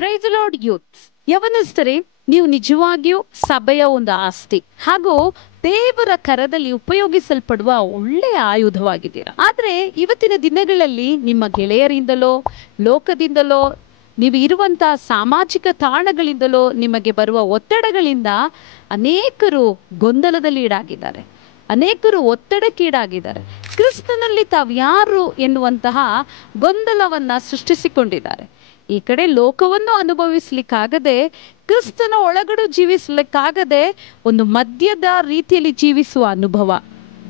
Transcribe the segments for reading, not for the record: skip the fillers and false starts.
Price lord youth. ಯವನಸ್ಥರೇ, ನೀವು ನಿಜವಾಗಿಯೂ ಸಭೆಯ ಒಂದು ಆಸ್ತಿ ಹಾಗೂ ದೇವರ ಕರದಲ್ಲಿ ಉಪಯೋಗಿಸಲ್ಪಡುವ ಒಳ್ಳೆಯ ಆಯುಧವಾಗಿದ್ದೀರಾ. ಆದ್ರೆ ಇವತ್ತಿನ ದಿನಗಳಲ್ಲಿ ನಿಮ್ಮ ಗೆಳೆಯರಿಂದಲೋ, ಲೋಕದಿಂದಲೋ, ನೀವು ಇರುವಂತಹ ಸಾಮಾಜಿಕ ತಾಣಗಳಿಂದಲೋ ನಿಮಗೆ ಬರುವ ಒತ್ತಡಗಳಿಂದ ಅನೇಕರು ಗೊಂದಲದಲ್ಲಿ ಈಡಾಗಿದ್ದಾರೆ, ಅನೇಕರು ಒತ್ತಡಕ್ಕೀಡಾಗಿದ್ದಾರೆ. ಕ್ರಿಸ್ತನಲ್ಲಿ ತಾವು ಯಾರು ಎನ್ನುವಂತಹ ಗೊಂದಲವನ್ನ ಸೃಷ್ಟಿಸಿಕೊಂಡಿದ್ದಾರೆ. ಈ ಕಡೆ ಲೋಕವನ್ನು ಅನುಭವಿಸ್ಲಿಕ್ಕಾಗದೆ, ಕ್ರಿಸ್ತನ ಒಳಗಡೆ ಜೀವಿಸ್ಲಿಕ್ಕಾಗದೆ ಒಂದು ಮದ್ಯದ ರೀತಿಯಲ್ಲಿ ಜೀವಿಸುವ ಅನುಭವ.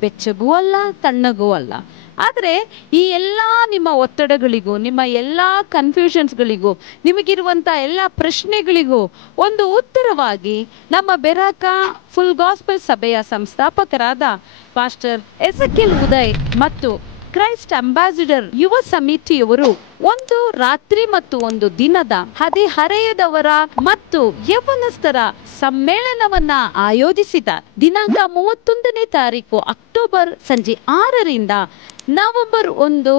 ಬೆಚ್ಚಗೂ ಅಲ್ಲ, ತಣ್ಣಗೂ ಅಲ್ಲ. ಆದರೆ ಈ ಎಲ್ಲ ನಿಮ್ಮ ಒತ್ತಡಗಳಿಗೂ, ನಿಮ್ಮ ಎಲ್ಲ ಕನ್ಫ್ಯೂಷನ್ಸ್ಗಳಿಗೂ, ನಿಮಗಿರುವಂಥ ಎಲ್ಲ ಪ್ರಶ್ನೆಗಳಿಗೂ ಒಂದು ಉತ್ತರವಾಗಿ ನಮ್ಮ ಬೆರಾಕ ಫುಲ್ ಗಾಸ್ಪೆಲ್ ಸಭೆಯ ಸಂಸ್ಥಾಪಕರಾದ ಪಾಸ್ಟರ್ ಎಸೆಕಿಯಲ್ ಉದಯ್ ಮತ್ತು ಕ್ರೈಸ್ಟ್ ಅಂಬಾಸಿಡರ್ ಯುವ ಸಮಿತಿಯವರು ಒಂದು ರಾತ್ರಿ ಮತ್ತು ಒಂದು ದಿನದ ಹದಿಹರೆಯದವರ ಮತ್ತು ಯೌವನಸ್ಥರ ಸಮ್ಮೇಳನವನ್ನ ಆಯೋಜಿಸಿದ್ದಾರೆ. ದಿನಾಂಕ 31ನೇ ತಾರೀಕು ಅಕ್ಟೋಬರ್ ಸಂಜೆ 6ರಿಂದ ನವೆಂಬರ್ 1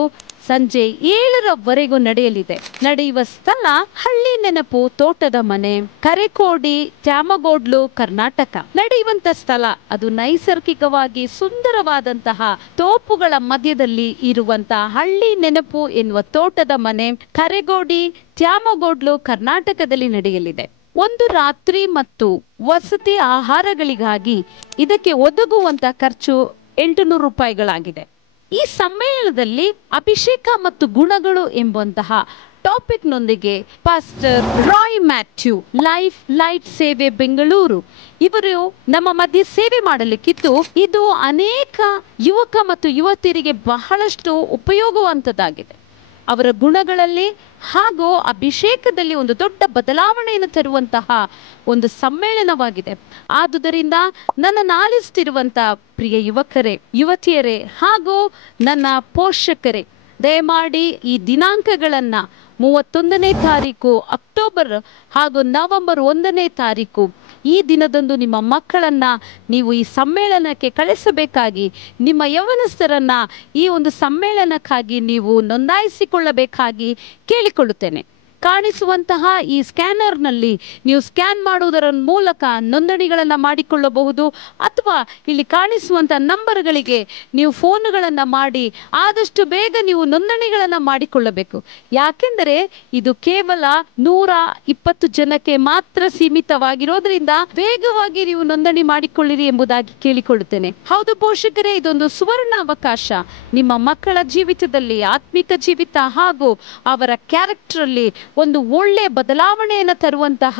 ಸಂಜೆ 7ರವರೆಗೂ ನಡೆಯಲಿದೆ. ನಡೆಯುವ ಸ್ಥಳ ಹಳ್ಳಿ ನೆನಪು ತೋಟದ ಮನೆ, ಕರೆಕೋಡಿ, ತ್ಯಾಮಗೋಡ್ಲು, ಕರ್ನಾಟಕ. ನಡೆಯುವಂತ ಸ್ಥಳ ಅದು ನೈಸರ್ಗಿಕವಾಗಿ ಸುಂದರವಾದಂತಹ ತೋಪುಗಳ ಮಧ್ಯದಲ್ಲಿ ಇರುವಂತಹ ಹಳ್ಳಿ ನೆನಪು ಎನ್ನುವ ತೋಟದ ಮನೆ, ಕರೆಗೋಡಿ, ತ್ಯಾಮಗೋಡ್ಲು, ಕರ್ನಾಟಕದಲ್ಲಿ ನಡೆಯಲಿದೆ. ಒಂದು ರಾತ್ರಿ ಮತ್ತು ವಸತಿ ಆಹಾರಗಳಿಗಾಗಿ ಇದಕ್ಕೆ ಒದಗುವಂತ ಖರ್ಚು 800 ರೂಪಾಯಿಗಳಾಗಿದೆ. ಈ ಸಮ್ಮೇಳನದಲ್ಲಿ ಅಭಿಷೇಕ ಮತ್ತು ಗುಣಗಳು ಎಂಬಂತಹ ಟಾಪಿಕ್ನೊಂದಿಗೆ pastor Roy Mathew, life light ಸೇವೆ ಬೆಂಗಳೂರು, ಇವರು ನಮ್ಮ ಮಧ್ಯೆ ಸೇವೆ ಮಾಡಲಿಕ್ಕಿದ್ದು ಇದು ಅನೇಕ ಯುವಕ ಮತ್ತು ಯುವತಿಯರಿಗೆ ಬಹಳಷ್ಟು ಉಪಯೋಗವಂತದ್ದಾಗಿದೆ. ಅವರ ಗುಣಗಳಲ್ಲಿ ಹಾಗೂ ಅಭಿಷೇಕದಲ್ಲಿ ಒಂದು ದೊಡ್ಡ ಬದಲಾವಣೆಯನ್ನು ತರುವಂತಹ ಒಂದು ಸಮ್ಮೇಳನವಾಗಿದೆ. ಆದುದರಿಂದ ನನ್ನನ್ನು ಆಲಿಸ್ತಿರುವಂತಹ ಪ್ರಿಯ ಯುವಕರೇ, ಯುವತಿಯರೇ ಹಾಗೂ ನನ್ನ ಪೋಷಕರೇ, ದಯಮಾಡಿ ಈ ದಿನಾಂಕಗಳನ್ನ 31ನೇ ತಾರೀಕು ಅಕ್ಟೋಬರ್ ಹಾಗೂ ನವೆಂಬರ್ 1ನೇ ತಾರೀಕು ಈ ದಿನದಂದು ನಿಮ್ಮ ಮಕ್ಕಳನ್ನ ನೀವು ಈ ಸಮ್ಮೇಳನಕ್ಕೆ ಕಳಿಸಬೇಕಾಗಿ, ನಿಮ್ಮ ಯೌವನಸ್ಥರನ್ನ ಈ ಒಂದು ಸಮ್ಮೇಳನಕ್ಕಾಗಿ ನೀವು ನೋಂದಾಯಿಸಿಕೊಳ್ಳಬೇಕಾಗಿ ಕೇಳಿಕೊಳ್ಳುತ್ತೇನೆ. ಕಾಣಿಸುವಂತಹ ಈ ಸ್ಕ್ಯಾನರ್ನಲ್ಲಿ ನೀವು ಸ್ಕ್ಯಾನ್ ಮಾಡುವುದರ ಮೂಲಕ ನೋಂದಣಿಗಳನ್ನು ಮಾಡಿಕೊಳ್ಳಬಹುದು, ಅಥವಾ ಇಲ್ಲಿ ಕಾಣಿಸುವಂತಹ ನಂಬರ್ಗಳಿಗೆ ನೀವು ಫೋನುಗಳನ್ನು ಮಾಡಿ ಆದಷ್ಟು ಬೇಗ ನೀವು ನೋಂದಣಿಗಳನ್ನು ಮಾಡಿಕೊಳ್ಳಬೇಕು. ಯಾಕೆಂದರೆ ಇದು ಕೇವಲ 120 ಜನಕ್ಕೆ ಮಾತ್ರ ಸೀಮಿತವಾಗಿರೋದ್ರಿಂದ ವೇಗವಾಗಿ ನೀವು ನೋಂದಣಿ ಮಾಡಿಕೊಳ್ಳಿರಿ ಎಂಬುದಾಗಿ ಕೇಳಿಕೊಳ್ಳುತ್ತೇನೆ. ಹೌದು ಪೋಷಕರೇ, ಇದೊಂದು ಸುವರ್ಣ ಅವಕಾಶ. ನಿಮ್ಮ ಮಕ್ಕಳ ಜೀವಿತದಲ್ಲಿ, ಆತ್ಮಿಕ ಜೀವಿತ ಹಾಗೂ ಅವರ ಕ್ಯಾರೆಕ್ಟರ್ ಅಲ್ಲಿ ಒಂದು ಒಳ್ಳೆ ಬದಲಾವಣೆಯನ್ನು ತರುವಂತಹ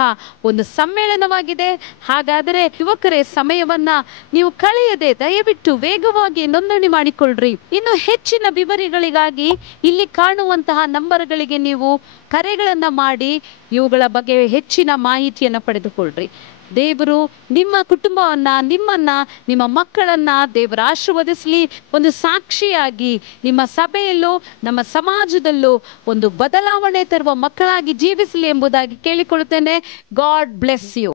ಒಂದು ಸಮ್ಮೇಳನವಾಗಿದೆ. ಹಾಗಾದರೆ ಯುವಕರೇ, ಸಮಯವನ್ನ ನೀವು ಕಳೆಯದೆ ದಯವಿಟ್ಟು ವೇಗವಾಗಿ ನೋಂದಣಿ ಮಾಡಿಕೊಳ್ಳ್ರಿ. ಇನ್ನು ಹೆಚ್ಚಿನ ವಿವರಗಳಿಗಾಗಿ ಇಲ್ಲಿ ಕಾಣುವಂತಹ ನಂಬರ್ಗಳಿಗೆ ನೀವು ಕರೆಗಳನ್ನ ಮಾಡಿ ಇವುಗಳ ಬಗ್ಗೆ ಹೆಚ್ಚಿನ ಮಾಹಿತಿಯನ್ನು ಪಡೆದುಕೊಳ್ಳ್ರಿ. ದೇವರು ನಿಮ್ಮ ಕುಟುಂಬವನ್ನ, ನಿಮ್ಮನ್ನ, ನಿಮ್ಮ ಮಕ್ಕಳನ್ನ ದೇವರ ಆಶೀರ್ವದಿಸಲಿ. ಒಂದು ಸಾಕ್ಷಿಯಾಗಿ ನಿಮ್ಮ ಸಭೆಯಲ್ಲೂ ನಮ್ಮ ಸಮಾಜದಲ್ಲೂ ಒಂದು ಬದಲಾವಣೆ ತರುವ ಮಕ್ಕಳಾಗಿ ಜೀವಿಸಲಿ ಎಂಬುದಾಗಿ ಕೇಳಿಕೊಳ್ಳುತ್ತೇನೆ. God bless you.